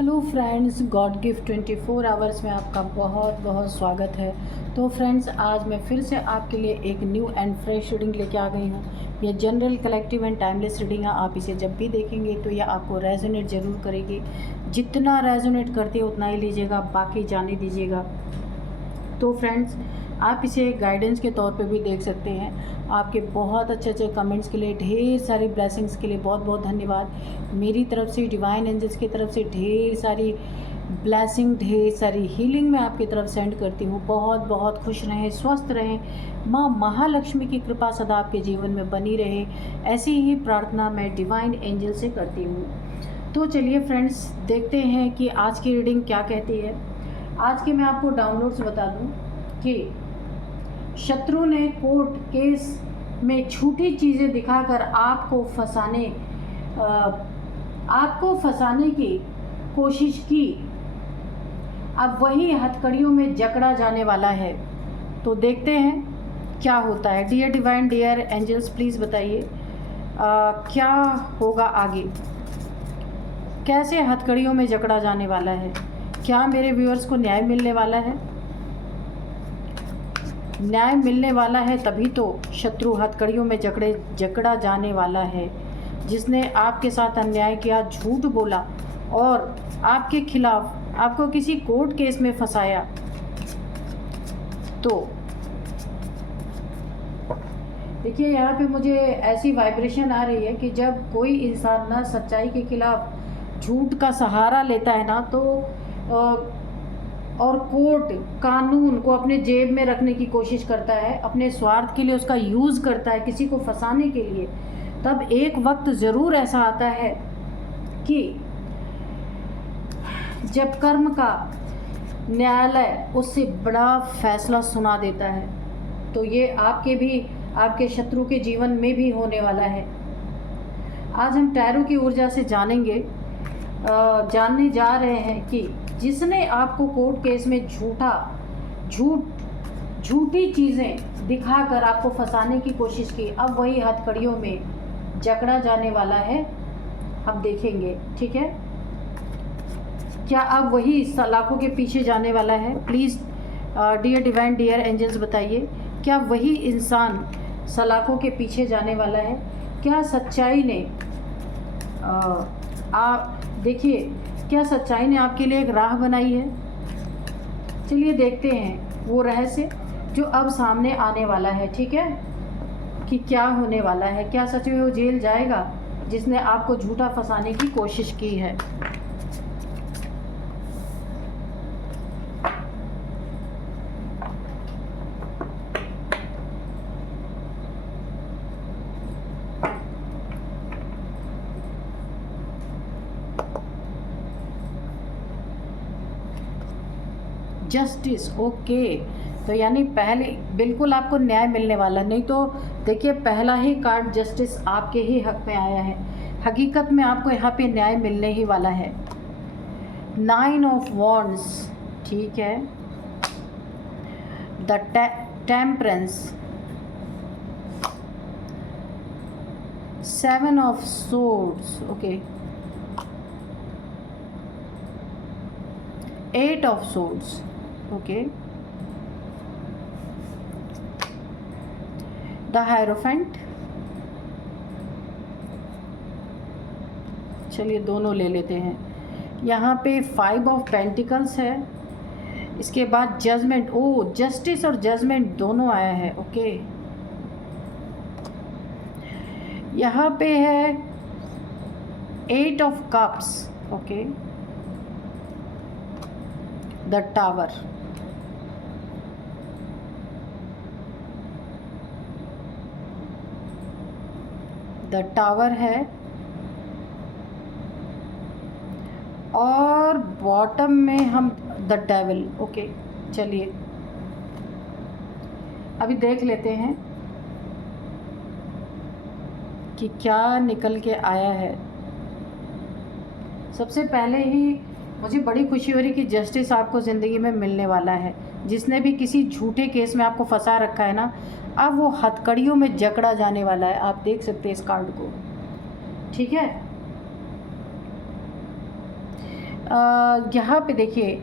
Hello friends, God gift 24 hours में आपका बहुत बहुत स्वागत है। तो फ्रेंड्स, आज मैं फिर से आपके लिए एक न्यू एंड फ्रेश रीडिंग लेके आ गई हूँ। ये general, collective and timeless reading है। आप इसे जब भी देखेंगे तो ये आपको रेजोनेट ज़रूर करेगी। जितना रेजोनेट करती है उतना ही लीजिएगा, बाकी जाने दीजिएगा। तो फ्रेंड्स, आप इसे गाइडेंस के तौर पे भी देख सकते हैं। आपके बहुत अच्छे अच्छे कमेंट्स के लिए, ढेर सारी ब्लेसिंग्स के लिए बहुत बहुत धन्यवाद। मेरी तरफ से, डिवाइन एंजल्स की तरफ से ढेर सारी ब्लेसिंग, ढेर सारी हीलिंग मैं आपकी तरफ सेंड करती हूँ। बहुत बहुत खुश रहें, स्वस्थ रहें। माँ महालक्ष्मी की कृपा सदा आपके जीवन में बनी रहे, ऐसी ही प्रार्थना मैं डिवाइन एंजल से करती हूँ। तो चलिए फ्रेंड्स, देखते हैं कि आज की रीडिंग क्या कहती है। आज के मैं आपको डाउनलोड्स बता दूं कि शत्रु ने कोर्ट केस में झूठी चीज़ें दिखाकर आपको फंसाने की कोशिश की। अब वही हथकड़ियों में जकड़ा जाने वाला है। तो देखते हैं क्या होता है। Dear divine, dear angels, please बताइए क्या होगा आगे। कैसे हथकड़ियों में जकड़ा जाने वाला है? क्या मेरे व्यूअर्स को न्याय मिलने वाला है? न्याय मिलने वाला है तभी तो शत्रु हथकड़ियों में जकड़ा जाने वाला है। जिसने आपके साथ अन्याय किया, झूठ बोला और आपके खिलाफ आपको किसी कोर्ट केस में फंसाया, तो देखिए यहाँ पे मुझे ऐसी वाइब्रेशन आ रही है कि जब कोई इंसान ना सच्चाई के खिलाफ झूठ का सहारा लेता है ना, तो और कोर्ट कानून को अपने जेब में रखने की कोशिश करता है, अपने स्वार्थ के लिए उसका यूज़ करता है, किसी को फंसाने के लिए, तब एक वक्त ज़रूर ऐसा आता है कि जब कर्म का न्यायालय उससे बड़ा फैसला सुना देता है। तो ये आपके शत्रु के जीवन में भी होने वाला है। आज हम टैरो की ऊर्जा से जानने जा रहे हैं कि जिसने आपको कोर्ट केस में झूठी चीज़ें दिखाकर आपको फंसाने की कोशिश की, अब वही हथकड़ियों में जकड़ा जाने वाला है। हम देखेंगे, ठीक है? क्या अब वही सलाखों के पीछे जाने वाला है? Please dear divine, dear angels, बताइए क्या वही इंसान सलाखों के पीछे जाने वाला है? क्या सच्चाई ने देखिए, क्या सच्चाई ने आपके लिए एक राह बनाई है? चलिए देखते हैं वो रहस्य जो अब सामने आने वाला है, ठीक है? कि क्या होने वाला है। क्या सच में वो जेल जाएगा जिसने आपको झूठा फंसाने की कोशिश की है? Justice, okay. तो यानी पहले बिल्कुल आपको न्याय मिलने वाला, नहीं तो देखिए पहला ही कार्ड जस्टिस आपके ही हक में आया है। हकीकत में आपको यहाँ पे न्याय मिलने ही वाला है। 9 ऑफ वॉन्ड्स, ठीक है। The temperance, 7 of swords, okay. 8 of swords, okay. The hierophant, चलिए दोनों ले लेते हैं। यहाँ पे 5 ऑफ पेंटिकल्स है। इसके बाद जजमेंट, ओ जस्टिस और जजमेंट दोनों आया है, ओके। यहाँ पे है 8 of cups, okay. The tower, the tower है। और बॉटम में हम द डेविल, ओके। चलिए अभी देख लेते हैं कि क्या निकल के आया है। सबसे पहले ही मुझे बड़ी खुशी हो रही कि जस्टिस आपको ज़िंदगी में मिलने वाला है। जिसने भी किसी झूठे केस में आपको फंसा रखा है ना, अब वो हथकड़ियों में जकड़ा जाने वाला है। आप देख सकते हैं इस कार्ड को, ठीक है। यहाँ पे देखिए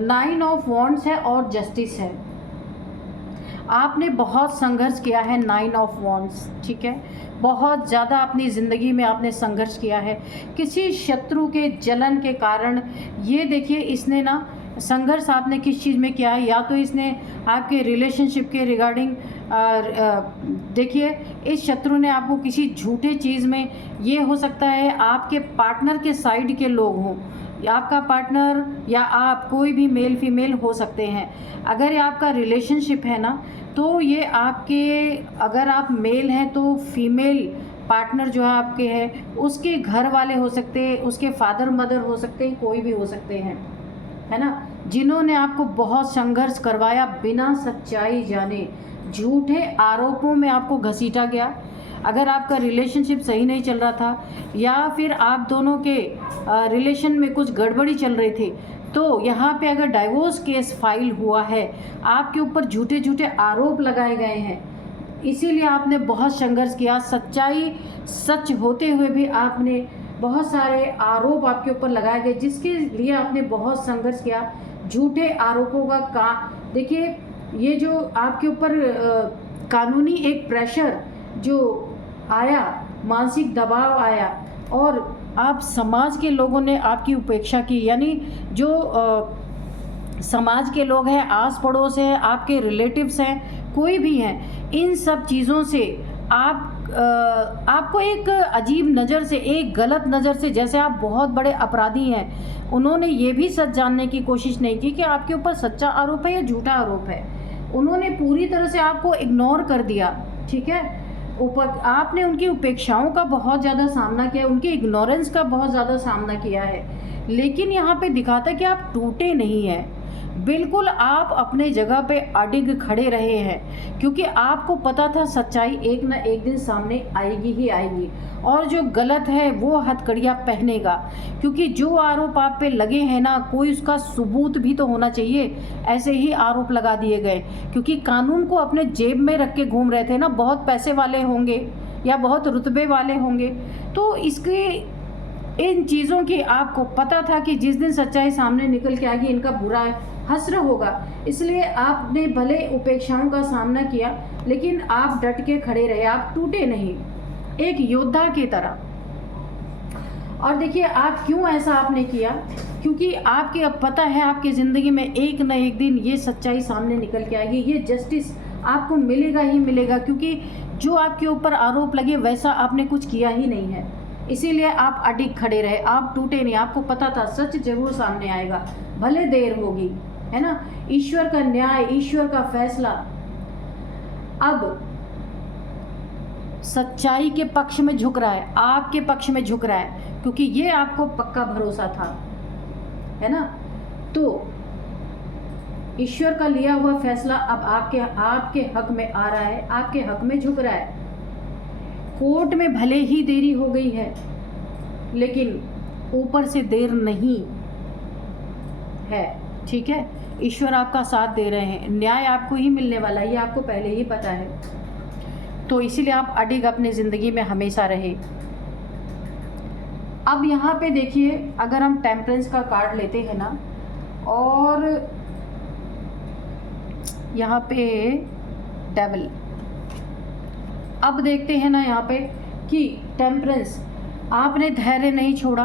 9 ऑफ वॉन्ड्स है और जस्टिस है। आपने बहुत संघर्ष किया है 9 ऑफ वॉन्ड्स, ठीक है, बहुत ज़्यादा अपनी ज़िंदगी में आपने संघर्ष किया है किसी शत्रु के जलन के कारण। ये देखिए इसने ना संघर्ष आपने किस चीज़ में किया है, या तो इसने आपके रिलेशनशिप के रिगार्डिंग देखिए इस शत्रु ने आपको किसी झूठे चीज़ में, ये हो सकता है आपके पार्टनर के साइड के लोग हों, आपका पार्टनर या आप कोई भी मेल फीमेल हो सकते हैं। अगर ये आपका रिलेशनशिप है ना, तो ये आपके, अगर आप मेल हैं तो फीमेल पार्टनर जो है आपके है उसके घर वाले हो सकते हैं, उसके फादर मदर हो सकते हैं, कोई भी हो सकते हैं, है ना, जिन्होंने आपको बहुत संघर्ष करवाया बिना सच्चाई जाने, झूठे आरोपों में आपको घसीटा गया। अगर आपका रिलेशनशिप सही नहीं चल रहा था या फिर आप दोनों के रिलेशन में कुछ गड़बड़ी चल रही थी, तो यहाँ पे अगर डाइवोर्स केस फाइल हुआ है, आपके ऊपर झूठे झूठे आरोप लगाए गए हैं, इसीलिए आपने बहुत संघर्ष किया। सच्चाई सच होते हुए भी आपने बहुत सारे आरोप आपके ऊपर लगाए गए, जिसके लिए आपने बहुत संघर्ष किया। झूठे आरोपों का देखिए ये जो आपके ऊपर कानूनी एक प्रेशर जो आया, मानसिक दबाव आया, और आप समाज के लोगों ने आपकी उपेक्षा की, यानी जो समाज के लोग हैं, आस पड़ोस हैं, आपके रिलेटिव्स हैं, कोई भी हैं, इन सब चीज़ों से आपको एक अजीब नज़र से, एक गलत नज़र से, जैसे आप बहुत बड़े अपराधी हैं। उन्होंने ये भी सच जानने की कोशिश नहीं की कि आपके ऊपर सच्चा आरोप है या झूठा आरोप है। उन्होंने पूरी तरह से आपको इग्नोर कर दिया, ठीक है। आपने उनकी उपेक्षाओं का बहुत ज़्यादा सामना किया, उनके इग्नोरेंस का बहुत ज़्यादा सामना किया है, लेकिन यहाँ पे दिखाता है कि आप टूटे नहीं हैं, बिल्कुल आप अपने जगह पे अडिग खड़े रहे हैं, क्योंकि आपको पता था सच्चाई एक न एक दिन सामने आएगी ही आएगी, और जो गलत है वो हथकड़ियाँ पहनेगा, क्योंकि जो आरोप आप पे लगे हैं ना, कोई उसका सबूत भी तो होना चाहिए। ऐसे ही आरोप लगा दिए गए क्योंकि कानून को अपने जेब में रख के घूम रहे थे ना, बहुत पैसे वाले होंगे या बहुत रुतबे वाले होंगे, तो इसके इन चीज़ों की आपको पता था कि जिस दिन सच्चाई सामने निकल के आएगी इनका बुरा हश्र होगा, इसलिए आपने भले उपेक्षाओं का सामना किया, लेकिन आप डट के खड़े रहे, आप टूटे नहीं, एक योद्धा की तरह। और देखिए आप क्यों ऐसा आपने किया, क्योंकि आपके अब पता है आपकी ज़िंदगी में एक न एक दिन ये सच्चाई सामने निकल के आएगी, ये जस्टिस आपको मिलेगा ही मिलेगा, क्योंकि जो आपके ऊपर आरोप लगे वैसा आपने कुछ किया ही नहीं है, इसीलिए आप अडिग खड़े रहे, आप टूटे नहीं। आपको पता था सच जरूर सामने आएगा, भले देर होगी, है ना। ईश्वर का न्याय, ईश्वर का फैसला अब सच्चाई के पक्ष में झुक रहा है, आपके पक्ष में झुक रहा है, क्योंकि ये आपको पक्का भरोसा था, है ना। तो ईश्वर का लिया हुआ फैसला अब आपके हक में आ रहा है, आपके हक में झुक रहा है। कोर्ट में भले ही देरी हो गई है, लेकिन ऊपर से देर नहीं है, ठीक है। ईश्वर आपका साथ दे रहे हैं, न्याय आपको ही मिलने वाला है, ये आपको पहले ही पता है। तो इसीलिए आप अडिग अपनी ज़िंदगी में हमेशा रहे। अब यहाँ पे देखिए, अगर हम टेम्परेंस का कार्ड लेते हैं ना, और यहाँ पे डेविल, अब देखते हैं ना यहाँ पे कि टेम्परेंस, आपने धैर्य नहीं छोड़ा,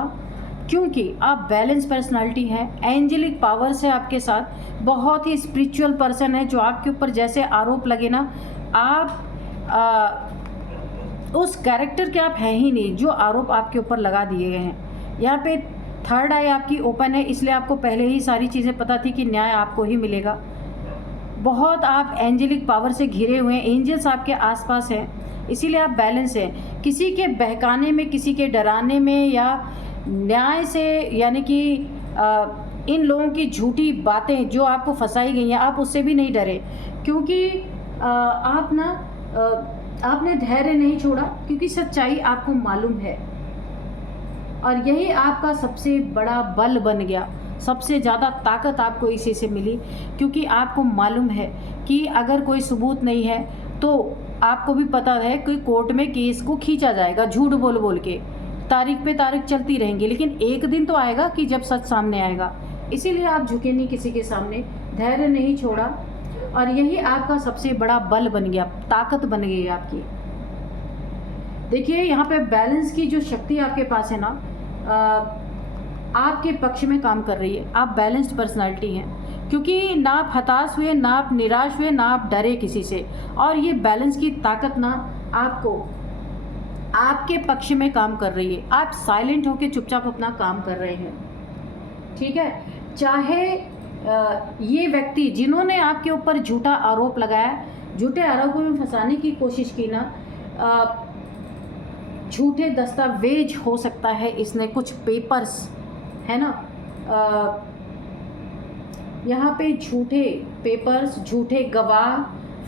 क्योंकि आप बैलेंस पर्सनालिटी हैं, एंजेलिक पावर्स है आपके साथ, बहुत ही स्पिरिचुअल पर्सन है। जो आपके ऊपर जैसे आरोप लगे ना, आप उस कैरेक्टर के आप हैं ही नहीं जो आरोप आपके ऊपर लगा दिए गए हैं। यहाँ पे थर्ड आई आपकी ओपन है, इसलिए आपको पहले ही सारी चीज़ें पता थी कि न्याय आपको ही मिलेगा। बहुत आप एंजेलिक पावर से घिरे हुए हैं, एंजल्स आपके आसपास हैं, इसीलिए आप बैलेंस हैं। किसी के बहकाने में, किसी के डराने में, या न्याय से, यानी कि इन लोगों की झूठी बातें जो आपको फंसाई गई हैं, आप उससे भी नहीं डरे, क्योंकि आपने धैर्य नहीं छोड़ा, क्योंकि सच्चाई आपको मालूम है, और यही आपका सबसे बड़ा बल बन गया। सबसे ज़्यादा ताकत आपको इसी से मिली, क्योंकि आपको मालूम है कि अगर कोई सबूत नहीं है तो आपको भी पता है कि कोर्ट में केस को खींचा जाएगा झूठ बोल बोल के, तारीख पे तारीख चलती रहेंगी, लेकिन एक दिन तो आएगा कि जब सच सामने आएगा। इसीलिए आप झुके नहीं किसी के सामने, धैर्य नहीं छोड़ा, और यही आपका सबसे बड़ा बल बन गया, ताकत बन गई आपकी। देखिए यहाँ पे बैलेंस की जो शक्ति आपके पास है ना, आपके पक्ष में काम कर रही है। आप बैलेंस्ड पर्सनालिटी हैं, क्योंकि ना आप हताश हुए, ना आप निराश हुए, ना आप डरे किसी से, और ये बैलेंस की ताकत ना आपको आपके पक्ष में काम कर रही है। आप साइलेंट होकर चुपचाप अपना काम कर रहे हैं, ठीक है। चाहे ये व्यक्ति जिन्होंने आपके ऊपर झूठा आरोप लगाया, झूठे आरोपों में फंसाने की कोशिश की ना, झूठे दस्तावेज हो सकता है इसने, कुछ पेपर्स है ना, यहाँ पे झूठे पेपर्स, झूठे गवाह,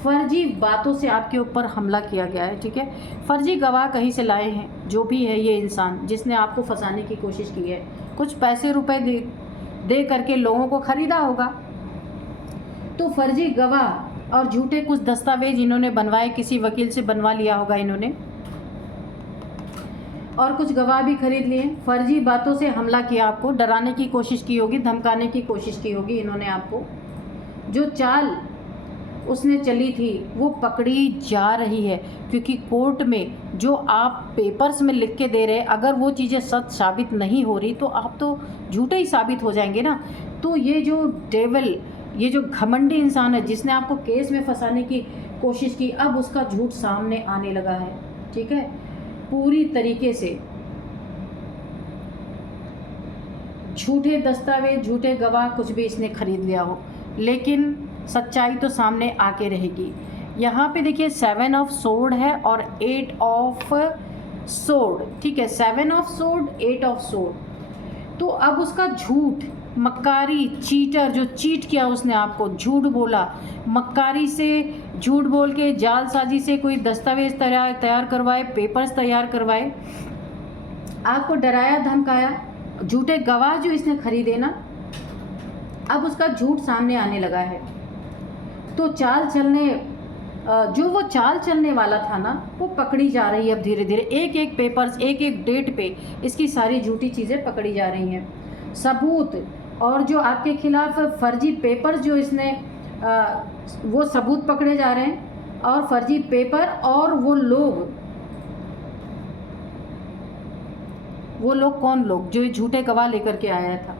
फर्जी बातों से आपके ऊपर हमला किया गया है, ठीक है। फर्जी गवाह कहीं से लाए हैं, जो भी है ये इंसान जिसने आपको फंसाने की कोशिश की है, कुछ पैसे रुपए दे करके लोगों को ख़रीदा होगा। तो फर्जी गवाह और झूठे कुछ दस्तावेज इन्होंने बनवाए, किसी वकील से बनवा लिया होगा इन्होंने, और कुछ गवाह भी खरीद लिए। फर्जी बातों से हमला किया, आपको डराने की कोशिश की होगी, धमकाने की कोशिश की होगी इन्होंने आपको। जो चाल उसने चली थी वो पकड़ी जा रही है, क्योंकि कोर्ट में जो आप पेपर्स में लिख के दे रहे, अगर वो चीज़ें सच साबित नहीं हो रही तो आप तो झूठे ही साबित हो जाएंगे ना। तो ये जो डेविल, ये जो घमंडी इंसान है जिसने आपको केस में फंसाने की कोशिश की, अब उसका झूठ सामने आने लगा है, ठीक है। पूरी तरीके से झूठे दस्तावेज, झूठे गवाह, कुछ भी इसने खरीद लिया हो, लेकिन सच्चाई तो सामने आके रहेगी। यहाँ पे देखिए 7 ऑफ सोर्ड है और 8 ऑफ सोर्ड, ठीक है। 7 ऑफ सोर्ड, 8 ऑफ सोर्ड। तो अब उसका झूठ, मक्कारी, चीटर, जो चीट किया उसने आपको, झूठ बोला, मक्कारी से झूठ बोल के, जालसाजी से कोई दस्तावेज तैयार करवाए, पेपर्स तैयार करवाए, आपको डराया धमकाया, झूठे गवाह जो इसने खरीदे ना, अब उसका झूठ सामने आने लगा है। तो जो वो चाल चलने वाला था ना, वो पकड़ी जा रही है अब धीरे धीरे। एक एक पेपर्स, एक एक डेट पे इसकी सारी झूठी चीज़ें पकड़ी जा रही हैं। सबूत और जो आपके खिलाफ फर्जी पेपर जो इसने वो सबूत पकड़े जा रहे हैं, और फर्जी पेपर, और वो लोग कौन लोग जो झूठे गवाह लेकर के आया था,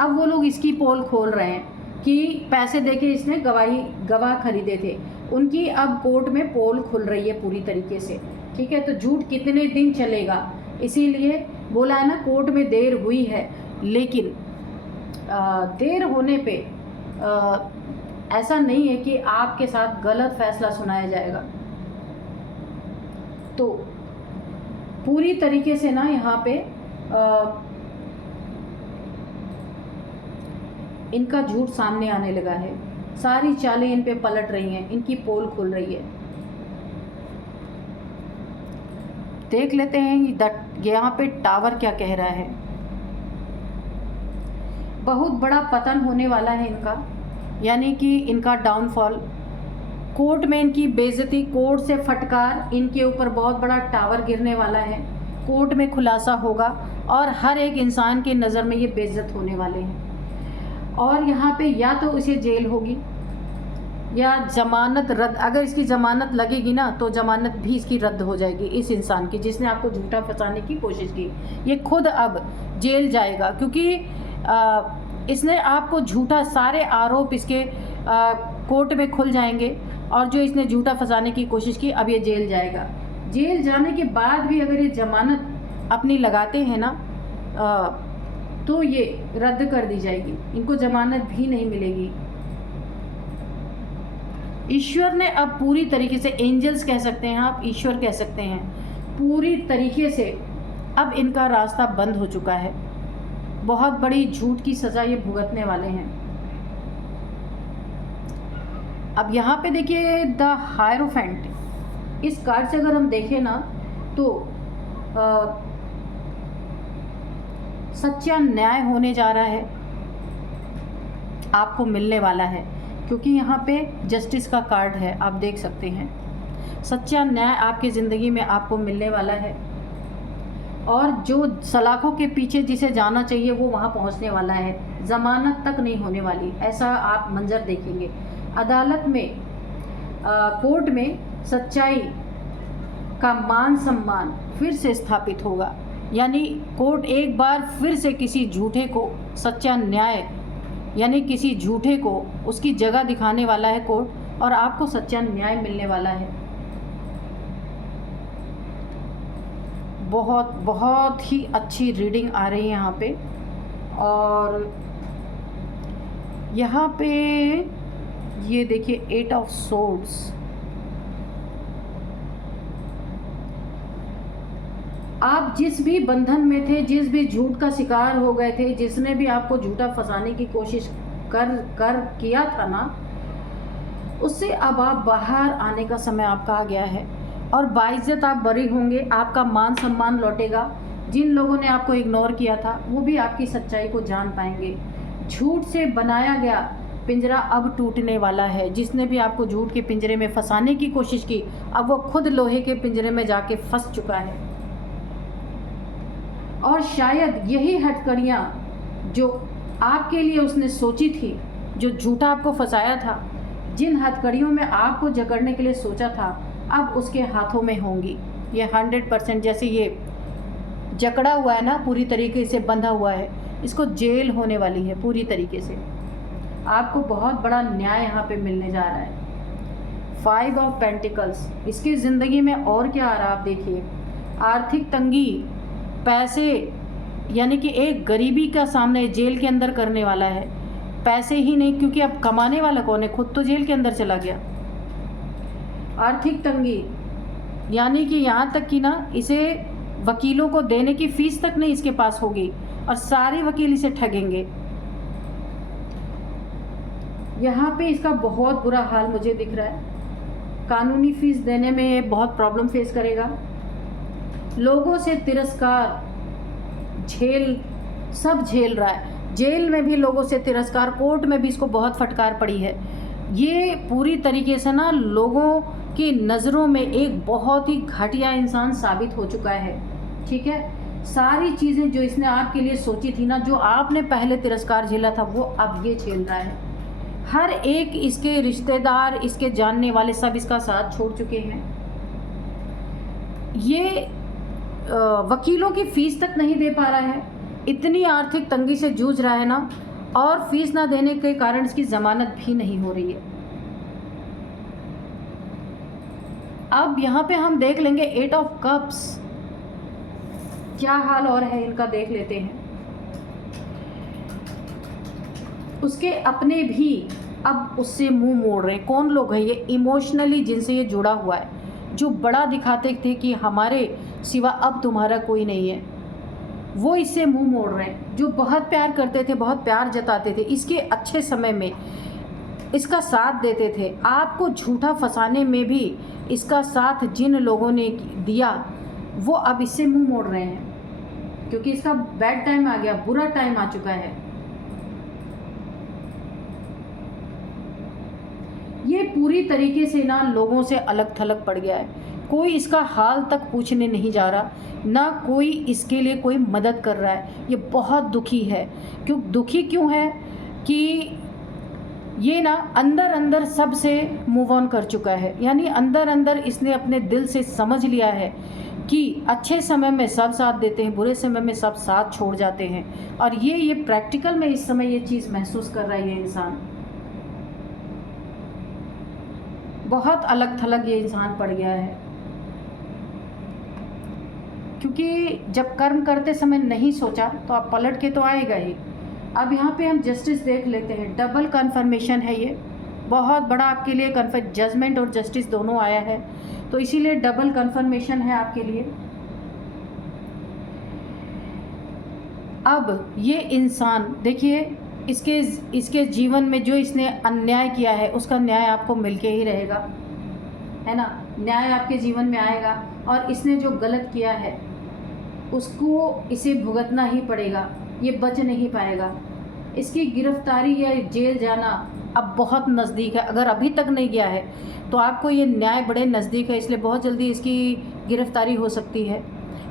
अब वो लोग इसकी पोल खोल रहे हैं कि पैसे देके इसने गवाह खरीदे थे, उनकी अब कोर्ट में पोल खुल रही है पूरी तरीके से, ठीक है। तो झूठ कितने दिन चलेगा, इसीलिए बोला है ना कोर्ट में देर हुई है, लेकिन देर होने पे ऐसा नहीं है कि आपके साथ गलत फैसला सुनाया जाएगा। तो पूरी तरीके से ना यहाँ पे इनका झूठ सामने आने लगा है, सारी चालें इन पे पलट रही हैं, इनकी पोल खुल रही है। देख लेते हैं यहाँ पे टावर क्या कह रहा है। बहुत बड़ा पतन होने वाला है इनका, यानी कि इनका डाउनफॉल, कोर्ट में इनकी बेइज्जती, कोर्ट से फटकार, इनके ऊपर बहुत बड़ा टावर गिरने वाला है, कोर्ट में खुलासा होगा और हर एक इंसान की नज़र में ये बेइज्जत होने वाले हैं। और यहाँ पे या तो इसे जेल होगी या जमानत रद्द, अगर इसकी ज़मानत लगेगी ना तो ज़मानत भी इसकी रद्द हो जाएगी, इस इंसान की जिसने आपको झूठा फंसाने की कोशिश की। ये खुद अब जेल जाएगा, क्योंकि इसने आपको झूठा, सारे आरोप इसके कोर्ट में खुल जाएंगे, और जो इसने झूठा फंसाने की कोशिश की अब ये जेल जाएगा। जेल जाने के बाद भी अगर ये ज़मानत अपनी लगाते हैं ना, तो ये रद्द कर दी जाएगी, इनको ज़मानत भी नहीं मिलेगी। ईश्वर ने अब पूरी तरीके से, एंजल्स कह सकते हैं आप, ईश्वर कह सकते हैं, पूरी तरीके से अब इनका रास्ता बंद हो चुका है। बहुत बड़ी झूठ की सज़ा ये भुगतने वाले हैं। अब यहाँ पे देखिए द हायरोफेंट, इस कार्ड से अगर हम देखें ना तो सच्चा न्याय होने जा रहा है, आपको मिलने वाला है, क्योंकि यहाँ पे जस्टिस का कार्ड है, आप देख सकते हैं। सच्चा न्याय आपकी ज़िंदगी में आपको मिलने वाला है। और जो सलाखों के पीछे जिसे जाना चाहिए वो वहाँ पहुँचने वाला है, ज़मानत तक नहीं होने वाली, ऐसा आप मंजर देखेंगे। अदालत में, कोर्ट में सच्चाई का मान सम्मान फिर से स्थापित होगा, यानी कोर्ट एक बार फिर से किसी झूठे को सच्चा न्याय, यानी किसी झूठे को उसकी जगह दिखाने वाला है कोर्ट, और आपको सच्चा न्याय मिलने वाला है। बहुत बहुत ही अच्छी रीडिंग आ रही है यहाँ पे। और यहाँ पे ये देखिए 8 ऑफ सोर्ड्स, आप जिस भी बंधन में थे, जिस भी झूठ का शिकार हो गए थे, जिसने भी आपको झूठा फंसाने की कोशिश कर किया था ना, उससे अब आप बाहर आने का समय आपका आ गया है और बाइज्जत आप बरी होंगे, आपका मान सम्मान लौटेगा। जिन लोगों ने आपको इग्नोर किया था वो भी आपकी सच्चाई को जान पाएंगे। झूठ से बनाया गया पिंजरा अब टूटने वाला है। जिसने भी आपको झूठ के पिंजरे में फंसाने की कोशिश की, अब वो खुद लोहे के पिंजरे में जाके फंस चुका है। और शायद यही हथकड़ियाँ जो आपके लिए उसने सोची थी, जो झूठा आपको फंसाया था, जिन हथकड़ियों में आपको जकड़ने के लिए सोचा था, अब उसके हाथों में होंगी। ये 100%, जैसे ये जकड़ा हुआ है ना, पूरी तरीके से बंधा हुआ है, इसको जेल होने वाली है पूरी तरीके से। आपको बहुत बड़ा न्याय यहाँ पे मिलने जा रहा है। 5 ऑफ पेंटिकल्स, इसकी ज़िंदगी में और क्या आ रहा है आप देखिए। आर्थिक तंगी, पैसे, यानी कि एक गरीबी का सामने जेल के अंदर करने वाला है। पैसे ही नहीं, क्योंकि अब कमाने वाला कौन है, खुद तो जेल के अंदर चला गया। आर्थिक तंगी, यानी कि यहाँ तक कि ना इसे वकीलों को देने की फीस तक नहीं इसके पास होगी और सारे वकील इसे ठगेंगे। यहाँ पे इसका बहुत बुरा हाल मुझे दिख रहा है। कानूनी फीस देने में ये बहुत प्रॉब्लम फेस करेगा। लोगों से तिरस्कार सब झेल रहा है। जेल में भी लोगों से तिरस्कार, कोर्ट में भी इसको बहुत फटकार पड़ी है। ये पूरी तरीके से ना लोगों की नज़रों में एक बहुत ही घटिया इंसान साबित हो चुका है। ठीक है, सारी चीज़ें जो इसने आपके लिए सोची थी ना, जो आपने पहले तिरस्कार झेला था, वो अब ये झेल रहा है। हर एक इसके रिश्तेदार, इसके जानने वाले सब इसका साथ छोड़ चुके हैं। ये वकीलों की फ़ीस तक नहीं दे पा रहा है, इतनी आर्थिक तंगी से जूझ रहा है ना, और फीस ना देने के कारण इसकी ज़मानत भी नहीं हो रही है। अब यहाँ पे हम देख लेंगे 8 ऑफ कप्स, क्या हाल और है इनका देख लेते हैं। उसके अपने भी अब उससे मुंह मोड़ रहे हैं। कौन लोग हैं ये? इमोशनली जिनसे ये जुड़ा हुआ है, जो बड़ा दिखाते थे कि हमारे सिवा अब तुम्हारा कोई नहीं है, वो इससे मुंह मोड़ रहे हैं। जो बहुत प्यार करते थे, बहुत प्यार जताते थे, इसके अच्छे समय में इसका साथ देते थे, आपको झूठा फंसाने में भी इसका साथ जिन लोगों ने दिया, वो अब इससे मुंह मोड़ रहे हैं, क्योंकि इसका बैड टाइम आ गया, बुरा टाइम आ चुका है। ये पूरी तरीके से ना लोगों से अलग थलग पड़ गया है। कोई इसका हाल तक पूछने नहीं जा रहा, ना कोई इसके लिए कोई मदद कर रहा है। ये बहुत दुखी है। दुखी क्यों है कि ये ना अंदर अंदर सब से मूव ऑन कर चुका है, यानी अंदर अंदर इसने अपने दिल से समझ लिया है कि अच्छे समय में सब साथ देते हैं, बुरे समय में सब साथ छोड़ जाते हैं। और ये प्रैक्टिकल में इस समय ये चीज़ महसूस कर रहा है ये इंसान। बहुत अलग थलग ये इंसान पड़ गया है, क्योंकि जब कर्म करते समय नहीं सोचा तो आप पलट के तो आएगा ही। अब यहाँ पे हम जस्टिस देख लेते हैं। डबल कन्फर्मेशन है, ये बहुत बड़ा आपके लिए जजमेंट और जस्टिस दोनों आया है, तो इसीलिए डबल कन्फर्मेशन है आपके लिए। अब ये इंसान देखिए, इसके जीवन में जो इसने अन्याय किया है उसका न्याय आपको मिलके ही रहेगा, है ना। न्याय आपके जीवन में आएगा और इसने जो गलत किया है उसको इसे भुगतना ही पड़ेगा, ये बच नहीं पाएगा। इसकी गिरफ्तारी या जेल जाना अब बहुत नज़दीक है। अगर अभी तक नहीं गया है तो आपको ये न्याय बड़े नज़दीक है, इसलिए बहुत जल्दी इसकी गिरफ्तारी हो सकती है।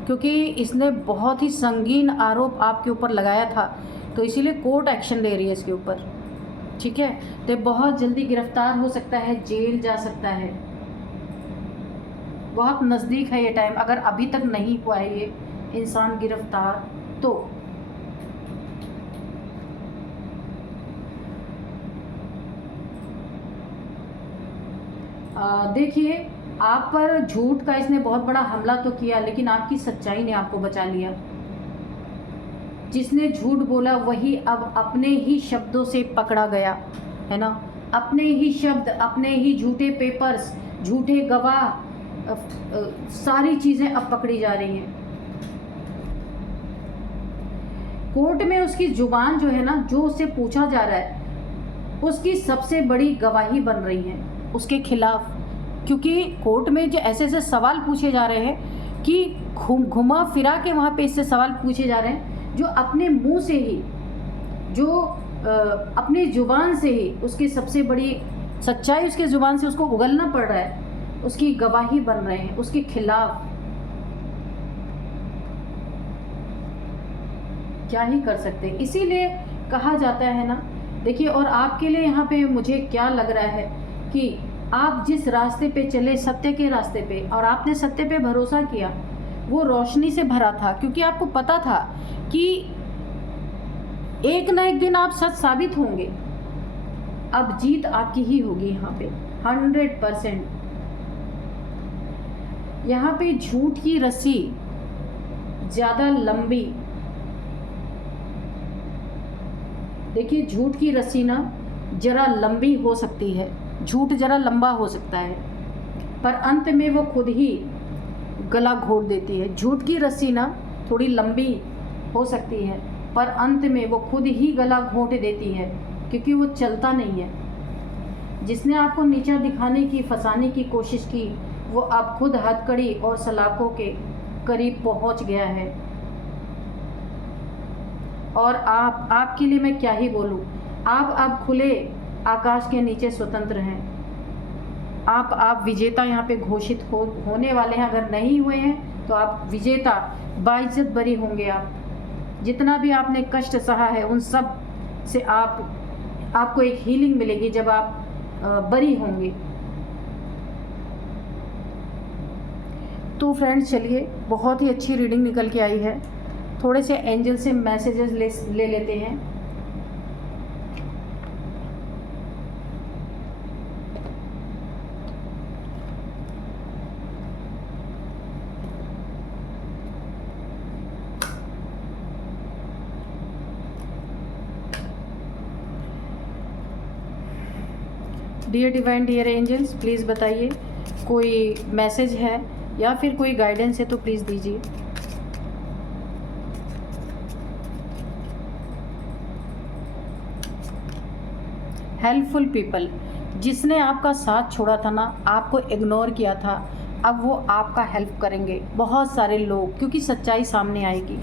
क्योंकि इसने बहुत ही संगीन आरोप आपके ऊपर लगाया था, तो इसीलिए कोर्ट एक्शन ले रही है इसके ऊपर, ठीक है। तो बहुत जल्दी गिरफ्तार हो सकता है, जेल जा सकता है, बहुत नज़दीक है ये टाइम। अगर अभी तक नहीं हुआ है ये इंसान गिरफ्तार तो देखिए, आप पर झूठ का इसने बहुत बड़ा हमला तो किया, लेकिन आपकी सच्चाई ने आपको बचा लिया। जिसने झूठ बोला वही अब अपने ही शब्दों से पकड़ा गया, है ना। अपने ही शब्द, अपने ही झूठे पेपर्स, झूठे गवाह, सारी चीज़ें अब पकड़ी जा रही हैं। कोर्ट में उसकी जुबान जो है ना, जो उससे पूछा जा रहा है, उसकी सबसे बड़ी गवाही बन रही है उसके खिलाफ। क्योंकि कोर्ट में जो ऐसे ऐसे सवाल पूछे जा रहे हैं कि घुमा फिरा के वहाँ पे इससे सवाल पूछे जा रहे हैं, जो अपने मुंह से ही, जो अपनी ज़ुबान से ही उसकी सबसे बड़ी सच्चाई उसके ज़ुबान से उसको उगलना पड़ रहा है, उसकी गवाही बन रहे हैं उसके खिलाफ। क्या ही कर सकते, इसीलिए कहा जाता है ना। देखिए, और आपके लिए यहाँ पे मुझे क्या लग रहा है कि आप जिस रास्ते पे चले, सत्य के रास्ते पे, और आपने सत्य पे भरोसा किया, वो रोशनी से भरा था, क्योंकि आपको पता था कि एक ना एक दिन आप सच साबित होंगे। अब जीत आपकी ही होगी यहाँ पे 100%। यहाँ पे झूठ की रस्सी ज़्यादा लंबी, देखिए झूठ की रस्सी ना जरा लंबी हो सकती है, झूठ जरा लंबा हो सकता है, पर अंत में वो खुद ही गला घोट देती है। झूठ की रस्सी ना थोड़ी लंबी हो सकती है, पर अंत में वो खुद ही गला घोट देती है, क्योंकि वो चलता नहीं है। जिसने आपको नीचा दिखाने की, फंसाने की कोशिश की, वो अब खुद हथकड़ी और सलाखों के करीब पहुंच गया है। और आपके लिए मैं क्या ही बोलूं, आप अब खुले आकाश के नीचे स्वतंत्र हैं। आप विजेता यहाँ पे घोषित होने वाले हैं। अगर नहीं हुए हैं तो आप विजेता, बाइज्जत बरी होंगे। आप जितना भी आपने कष्ट सहा है, उन सब से आपको एक हीलिंग मिलेगी जब आप बरी होंगे। तो फ्रेंड्स, चलिए, बहुत ही अच्छी रीडिंग निकल के आई है। थोड़े से एंजल से मैसेजेस ले लेते हैं। Dear divine, dear angels, please बताइए, कोई मैसेज है या फिर कोई गाइडेंस है तो प्लीज़ दीजिए। हेल्पफुल पीपल, जिसने आपका साथ छोड़ा था ना, आपको इग्नोर किया था, अब वो आपका हेल्प करेंगे। बहुत सारे लोग, क्योंकि सच्चाई सामने आएगी।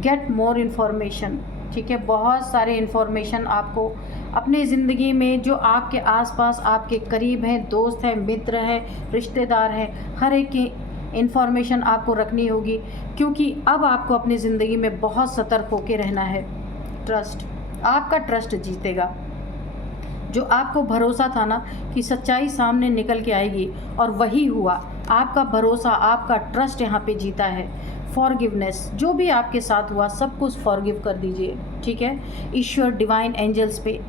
गेट मोर इन्फॉर्मेशन, ठीक है। बहुत सारे इन्फॉर्मेशन आपको अपनी ज़िंदगी में, जो आपके आसपास आपके करीब हैं, दोस्त हैं, मित्र हैं, रिश्तेदार हैं, हर एक की इन्फॉर्मेशन आपको रखनी होगी, क्योंकि अब आपको अपनी ज़िंदगी में बहुत सतर्क होकर रहना है। ट्रस्ट, आपका ट्रस्ट जीतेगा। जो आपको भरोसा था ना कि सच्चाई सामने निकल के आएगी, और वही हुआ। आपका भरोसा, आपका ट्रस्ट यहाँ पे जीता है। फॉरगिवनेस, जो भी आपके साथ हुआ सब कुछ फॉरगिव कर दीजिए, ठीक है। ईश्वर, डिवाइन एंजल्स पे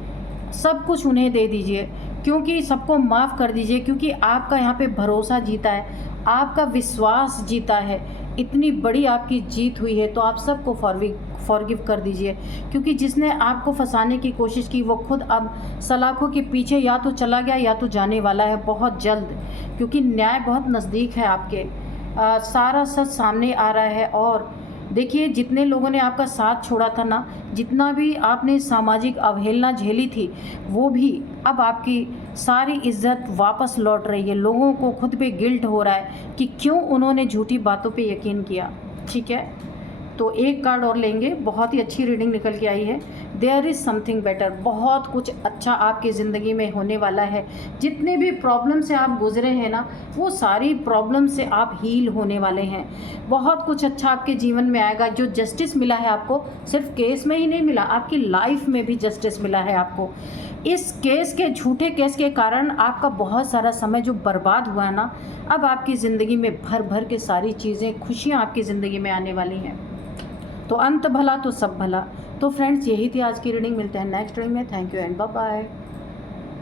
सब कुछ उन्हें दे दीजिए, क्योंकि सबको माफ़ कर दीजिए, क्योंकि आपका यहाँ पे भरोसा जीता है, आपका विश्वास जीता है। इतनी बड़ी आपकी जीत हुई है, तो आप सबको फॉरगिव कर दीजिए, क्योंकि जिसने आपको फंसाने की कोशिश की, वो खुद अब सलाखों के पीछे या तो चला गया या तो जाने वाला है बहुत जल्द, क्योंकि न्याय बहुत नज़दीक है आपके। सारा सच सामने आ रहा है। और देखिए, जितने लोगों ने आपका साथ छोड़ा था ना, जितना भी आपने सामाजिक अवहेलना झेली थी, वो भी अब आपकी सारी इज्जत वापस लौट रही है। लोगों को खुद पे गिल्ट हो रहा है कि क्यों उन्होंने झूठी बातों पे यकीन किया, ठीक है। तो एक कार्ड और लेंगे, बहुत ही अच्छी रीडिंग निकल के आई है। There is something better. बहुत कुछ अच्छा आपकी ज़िंदगी में होने वाला है। जितने भी प्रॉब्लम से आप गुजरे हैं ना, वो सारी प्रॉब्लम से आप हील होने वाले हैं। बहुत कुछ अच्छा आपके जीवन में आएगा। जो जस्टिस मिला है आपको, सिर्फ केस में ही नहीं मिला, आपकी लाइफ में भी जस्टिस मिला है आपको। इस केस के, झूठे केस के कारण आपका बहुत सारा समय जो बर्बाद हुआ है ना, अब आपकी ज़िंदगी में भर भर के सारी चीज़ें, खुशियाँ आपकी ज़िंदगी में आने वाली हैं। तो अंत भला तो सब भला। तो फ्रेंड्स, यही थी आज की रीडिंग। मिलते हैं नेक्स्ट रीडिंग में। Thank you and bye bye.